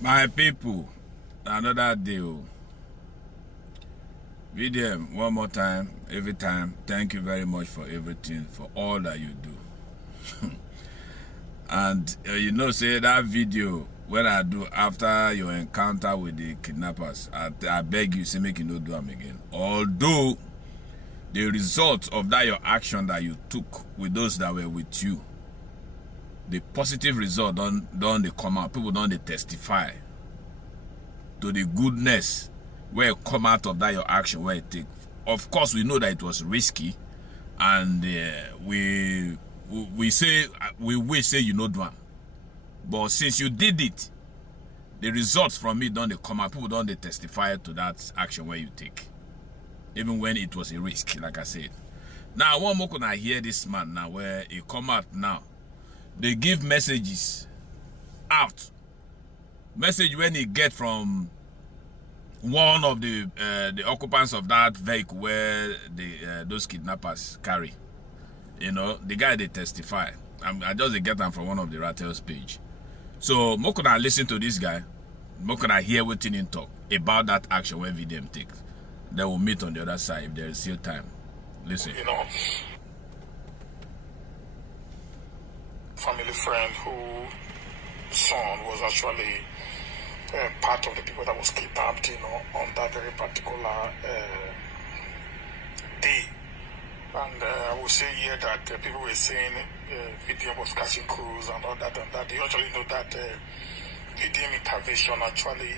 My people, another day. Vdm, one more time, every time, thank you very much for everything, for all that you do. And you know, say that video when I do after your encounter with the kidnappers, I beg you, say make you no do them again. Although the result of that your action that you took with those that were with you, the positive result don't they come out. People don't they testify to the goodness where come out of that your action where it take. Of course, we know that it was risky, and we say we wish say you know do am. But since you did it, the results from it don't they come out. People don't they testify to that action where you take, even when it was a risk, like I said. Now, one more can I hear this man now where he come out now. They give messages out. Message when he get from one of the occupants of that vehicle where those kidnappers carry. You know, the guy they testify. I just get them from one of the Rattles page. So more can I listen to this guy? More can I hear what he talk about that action where Vdm takes? They will meet on the other side if there is still time. Listen. You know, family friend whose son was actually part of the people that was kidnapped, you know, on that very particular day. And I will say here that people were saying Vdm was catching crews and all that and that. You actually know that Vdm intervention actually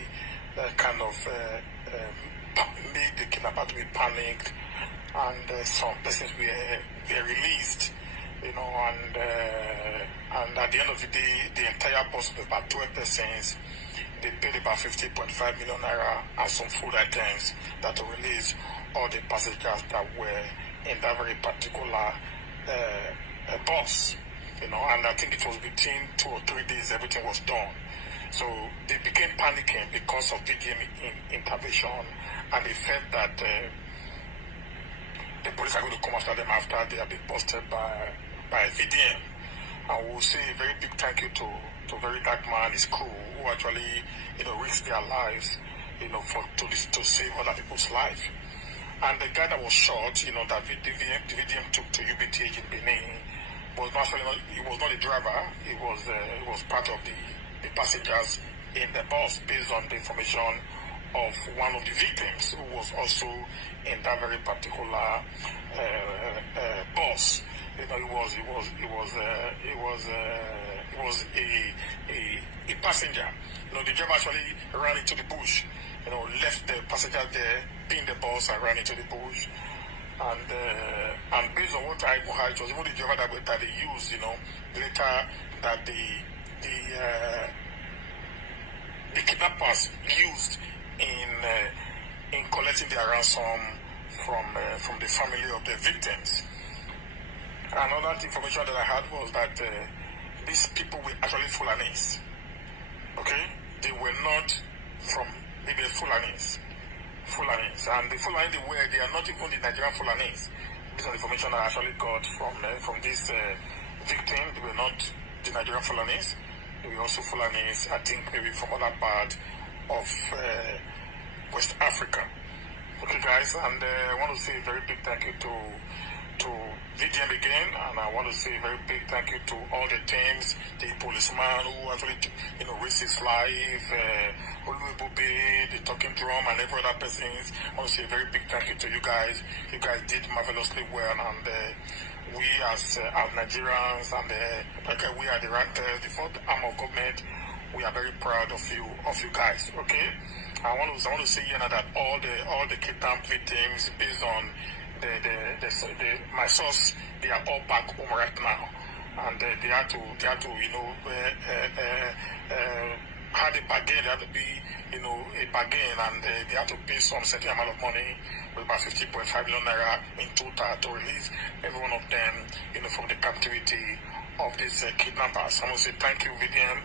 kind of made the kidnappers to be panicked, and some persons were released, you know, and at the end of the day, the entire bus of about 12 persons, they paid about 50.5 million naira and some food items that to release all the passengers that were in that very particular bus, you know, and I think it was between 2 or 3 days everything was done. So they became panicking because of Vdm intervention, and they felt that the police are going to come after them after they have been busted by Vdm. And we'll say a very big thank you to very dark man, his crew, who actually, you know, risked their lives, you know, to save other people's life. And the guy that was shot, you know, that Vdm took to UBTH in Benin was actually not, he was not the driver. He was part of the passengers in the bus, based on the information of one of the victims who was also in that very particular bus. You know, it was a passenger. You know, the driver actually ran into the bush. You know, left the passenger there, pinned the bus, and ran into the bush. And based on what I heard, it was even the driver that they used. You know, later that the kidnappers used in collecting their ransom from the family of the victims. Another information that I had was that these people were actually Fulanis. Okay, they were not from maybe Fulanis, and the Fulani they are not even the Nigerian Fulanis. Based on the information I actually got from this victim, they were not the Nigerian Fulanis. They were also Fulanis, I think maybe from other part of West Africa. Okay, guys, and I want to say a very big thank you to Vdm again, and I want to say a very big thank you to all the teams, the policeman who actually, you know, risked his life, the talking drum, and every other person. I want to say a very big thank you to you guys. You guys did marvelously well, and we as Nigerians and we are the Rattles, the fourth arm of government, we are very proud of you guys. Okay, I want to say here now that all the kidnapped victims, based on my source, they are all back home right now, and they had to you know had a bargain. They had to be, you know, a bargain, and they had to pay some certain amount of money, with about 50.5 million naira in total, to release every one of them, you know, from the captivity of these kidnappers. I want to say thank you, Vdm.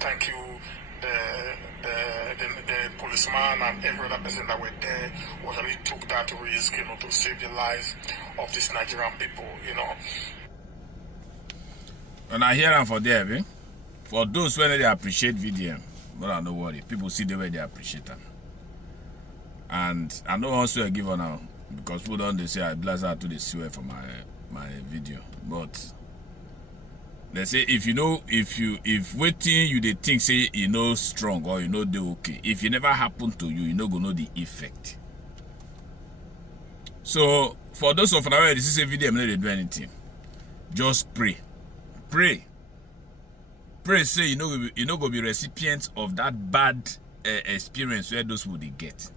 Thank you, the policeman and every other person that were there who actually took that risk, you know, to save the lives of these Nigerian people, you know. And I hear them for there, eh? For those who they appreciate Vdm, but I don't worry. People see the way they appreciate them. And I know also a giver now, because people don't they say I blast out to the swear for my video. But they say if waiting you they think say you know strong or you know they okay. If it never happen to you, you know gonna know the effect. So for those of now this is a video, I'm not do anything. Just pray. Pray. Pray say you know go be recipients of that bad experience where those would they get.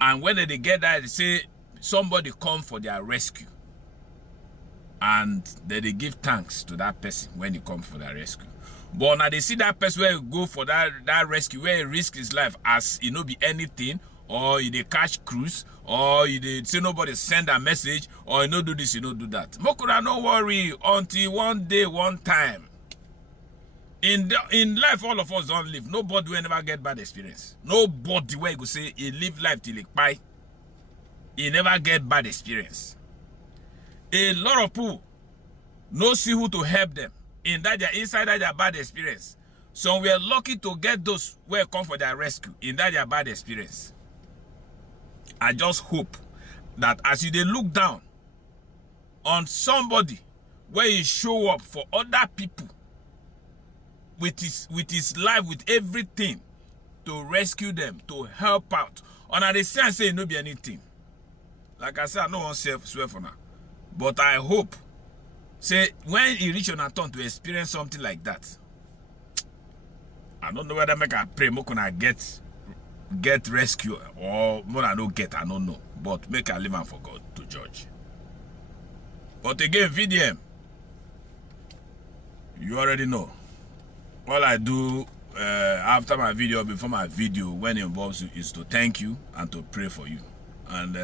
And when they get that, they say somebody come for their rescue. And then they give thanks to that person when he comes for their rescue. But now they see that person where he go for that rescue, where he risk his life as you know be anything, or you they catch cruise, or you they say nobody send a message, or you know do this, you know do that. Mokura, no worry until one day, one time. In life, all of us don't live. Nobody will never get bad experience. Nobody where you go say he live life till he buy. He never get bad experience. A lot of people no see who to help them in that inside their bad experience. So we are lucky to get those where come for their rescue in that their bad experience. I just hope that as you they look down on somebody where he show up for other people with his life, with everything, to rescue them, to help out. And at the same say it no be anything. Like I said, I no one swear for now. But I hope, say, when he reach on a turn to experience something like that, I don't know whether make a pray, more gonna get rescue, or more I don't get, I don't know. But make a live for God to judge. But again, Vdm, you already know. All I do after my video, before my video, when it involves you, is to thank you and to pray for you. And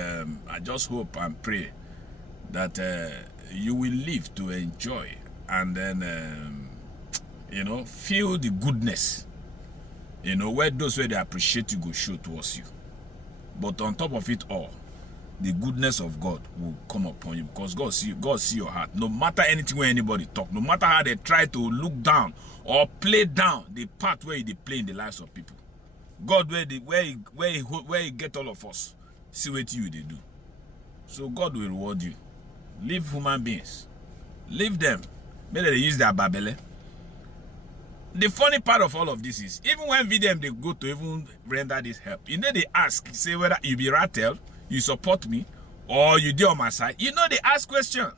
I just hope and pray that you will live to enjoy and then, you know, feel the goodness. You know, where those where they appreciate you go show towards you. But on top of it all, the goodness of God will come upon you, because God see your heart. No matter anything where anybody talk, no matter how they try to look down or play down the part where they play in the lives of people, God where he get all of us, see what you they do. So God will reward you. Leave human beings, leave them. Maybe they use their babele. The funny part of all of this is, even when Vdm they go to even render this help, you know they ask, say whether you be rattled, you support me, or you do on my side. You know they ask question.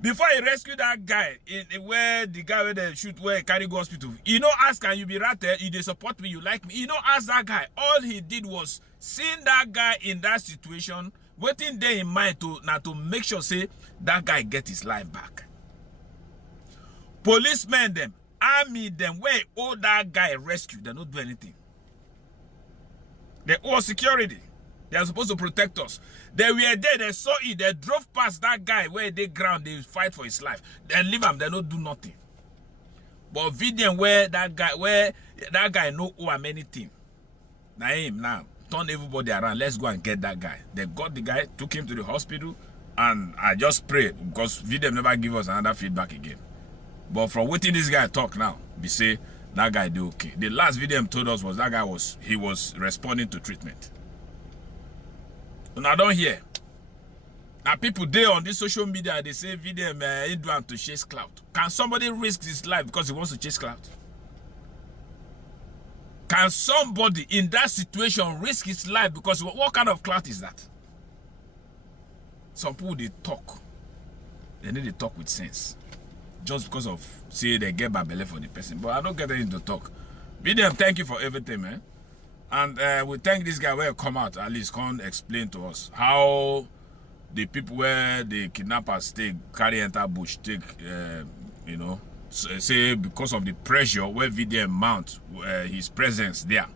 Before you rescue that guy, where the guy where they shoot, where he carry go hospital, you know ask, can you be rattled? You they support me, you like me. You know ask that guy. All he did was seeing that guy in that situation, waiting there in mind to make sure say that guy get his life back. Policemen them, army them, where all that guy rescue, they don't do anything. They owe security. They are supposed to protect us. They were there, they saw it, they drove past that guy where they ground, they fight for his life. They leave him, they don't do nothing. But Vdm where that guy no owe him anything. Now him now, turn everybody around, let's go and get that guy. They got the guy, took him to the hospital, and I just pray, because Vdm never give us another feedback again. But from waiting this guy talk now, we say that guy do okay. The last Vdm told us was that guy was responding to treatment. And I don't hear. Now people there on this social media, they say Vdm ain't doing to chase clout. Can somebody risk his life because he wants to chase clout? Can somebody in that situation risk his life because what kind of clout is that? Some people they talk. They need to talk with sense. Just because of say they get babele for the person. But I don't get anything to talk. Vdm, thank you for everything, man. And we thank this guy where come out, at least come explain to us how the people where the kidnappers carry enter bush, you know, say because of the pressure where Vdm mount his presence there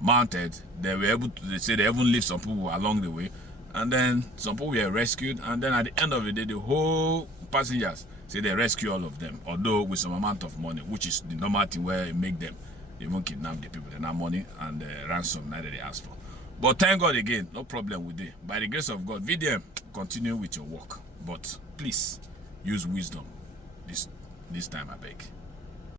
mounted, they were able to, they say they even leave some people along the way, and then some people were rescued, and then at the end of the day, the whole passengers say they rescue all of them, although with some amount of money, which is the normal thing where it make them even kidnap the people. They have money and ransom that they ask for. But thank God again, no problem with it. By the grace of God, Vdm, continue with your work. But please use wisdom this time, I beg.